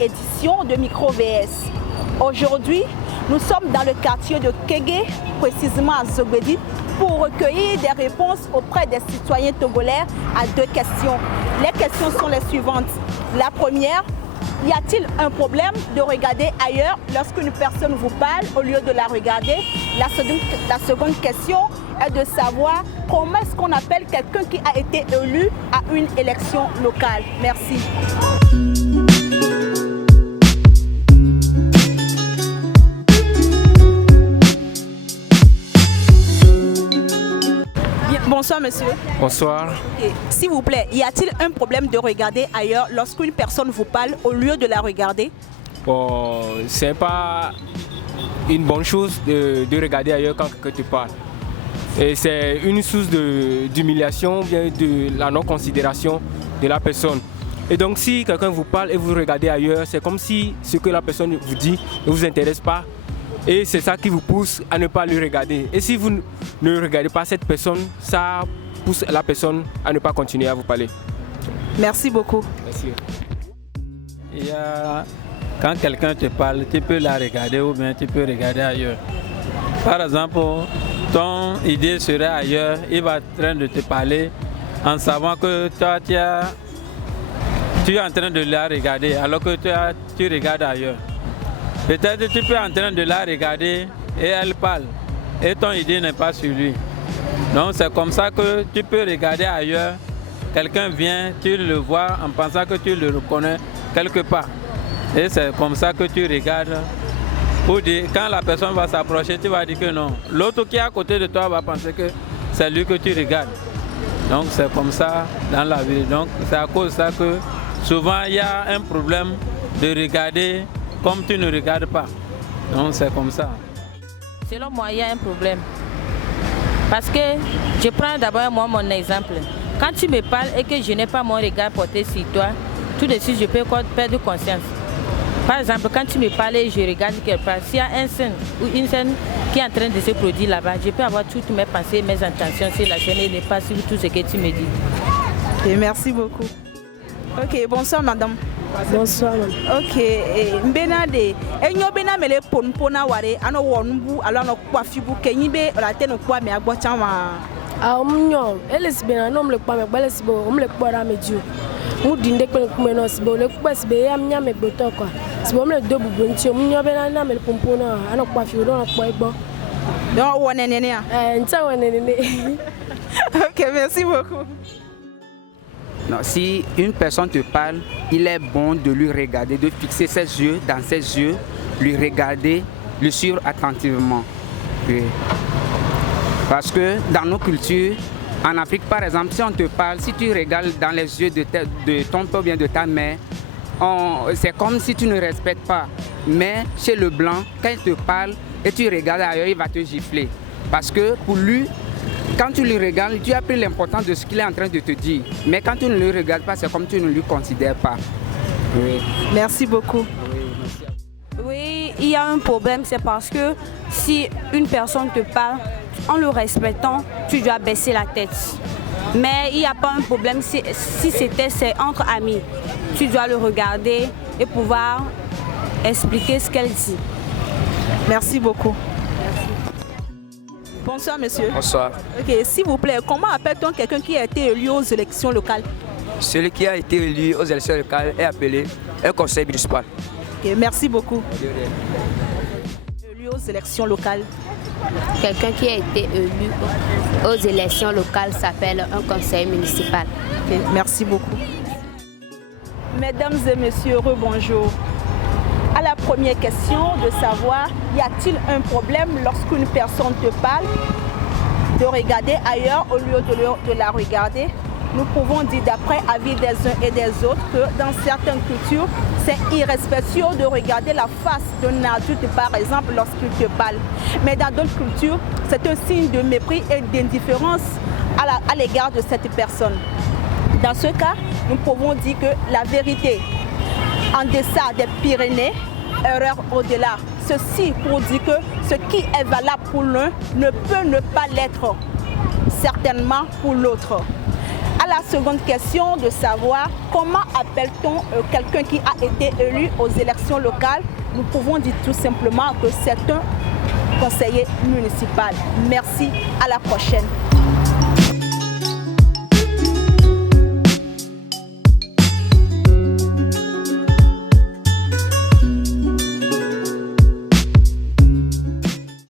édition de Micro VS. Aujourd'hui, nous sommes dans le quartier de Kégué, précisément à Zobedi, pour recueillir des réponses auprès des citoyens togolais à 2 questions. Les questions sont les suivantes. La première, y a-t-il un problème de regarder ailleurs lorsqu'une personne vous parle au lieu de la regarder? La seconde question est de savoir comment est-ce qu'on appelle quelqu'un qui a été élu à une élection locale. Merci. Bonsoir monsieur. Bonsoir. Okay. S'il vous plaît, y a-t-il un problème de regarder ailleurs lorsqu'une personne vous parle au lieu de la regarder? Bon, c'est pas une bonne chose de regarder ailleurs quand quelqu'un te parle. Et c'est une source d'humiliation, bien de la non-considération de la personne. Et donc si quelqu'un vous parle et vous regardez ailleurs, c'est comme si ce que la personne vous dit ne vous intéresse pas. Et c'est ça qui vous pousse à ne pas le regarder. Et si vous ne regardez pas cette personne, ça pousse la personne à ne pas continuer à vous parler. Merci beaucoup. Merci. Quand quelqu'un te parle, tu peux la regarder ou bien tu peux regarder ailleurs. Par exemple, ton idée serait ailleurs, il va en train de te parler en savant que toi tu es en train de la regarder alors que tu regardes ailleurs. Peut-être que tu peux en train de la regarder et elle parle et ton idée n'est pas sur lui. Donc c'est comme ça que tu peux regarder ailleurs, quelqu'un vient, tu le vois en pensant que tu le reconnais quelque part. Et c'est comme ça que tu regardes. Quand la personne va s'approcher, tu vas dire que non. L'autre qui est à côté de toi va penser que c'est lui que tu regardes. Donc c'est comme ça dans la vie. Donc c'est à cause de ça que souvent il y a un problème de regarder comme tu ne regardes pas. Donc c'est comme ça. Selon moi, il y a un problème. Parce que je prends d'abord moi mon exemple. Quand tu me parles et que je n'ai pas mon regard porté sur toi, tout de suite je peux perdre conscience. Par exemple, quand tu me parles et je regarde quelque part, s'il y a un scène ou une scène qui est en train de se produire là-bas, je peux avoir toutes mes pensées, mes intentions sur la chaîne et ne pas sur tout ce que tu me dis. Et merci beaucoup. Ok, bonsoir madame. Bonsoir. Ok, mbena de enyo bena mele ponpona ware ano wonbu alo no kwa fibu kenyibe la teno kwa me agbo chanwa. Omnyo elesbena no mle kwa me balesbo omle kwa ra meju. Mudinde kwen kuma no sibo le kwa sibe ya mnya me gboto kwa. Sibo mle do bubu nti omnyo bena na mele ponpona ano kwa fibu no kwa egbo. No wonenene a. Nta wonenene. Ok, merci beaucoup. Non, si une personne te parle, il est bon de lui regarder, de fixer ses yeux dans ses yeux, lui regarder, le suivre attentivement. Oui. Parce que dans nos cultures, en Afrique par exemple, si on te parle, si tu regardes dans les yeux de ton père ou bien de ta mère, c'est comme si tu ne respectes pas. Mais chez le blanc, quand il te parle et tu regardes ailleurs, il va te gifler. Parce que pour lui, quand tu le regardes, tu as pris l'importance de ce qu'il est en train de te dire. Mais quand tu ne le regardes pas, c'est comme tu ne le considères pas. Oui. Merci beaucoup. Oui, il y a un problème, c'est parce que si une personne te parle, en le respectant, tu dois baisser la tête. Mais il n'y a pas un problème si c'est entre amis. Tu dois le regarder et pouvoir expliquer ce qu'elle dit. Merci beaucoup. Bonsoir monsieur. Bonsoir. Ok, s'il vous plaît, comment appelle-t-on quelqu'un qui a été élu aux élections locales? Celui qui a été élu aux élections locales est appelé un conseil municipal. Ok, merci beaucoup. Élu aux élections locales. Quelqu'un qui a été élu aux élections locales s'appelle un conseil municipal. Ok, merci beaucoup. Mesdames et messieurs, rebonjour. À la première question de savoir, y a-t-il un problème lorsqu'une personne te parle de regarder ailleurs au lieu de la regarder? Nous pouvons dire d'après avis des uns et des autres que dans certaines cultures, c'est irrespectueux de regarder la face d'un adulte par exemple lorsqu'il te parle. Mais dans d'autres cultures, c'est un signe de mépris et d'indifférence à l'égard de cette personne. Dans ce cas, nous pouvons dire que la vérité en deçà des Pyrénées, erreur au-delà. Ceci pour dire que ce qui est valable pour l'un ne peut ne pas l'être, certainement pour l'autre. À la seconde question de savoir comment appelle-t-on quelqu'un qui a été élu aux élections locales. Nous pouvons dire tout simplement que c'est un conseiller municipal. Merci, à la prochaine.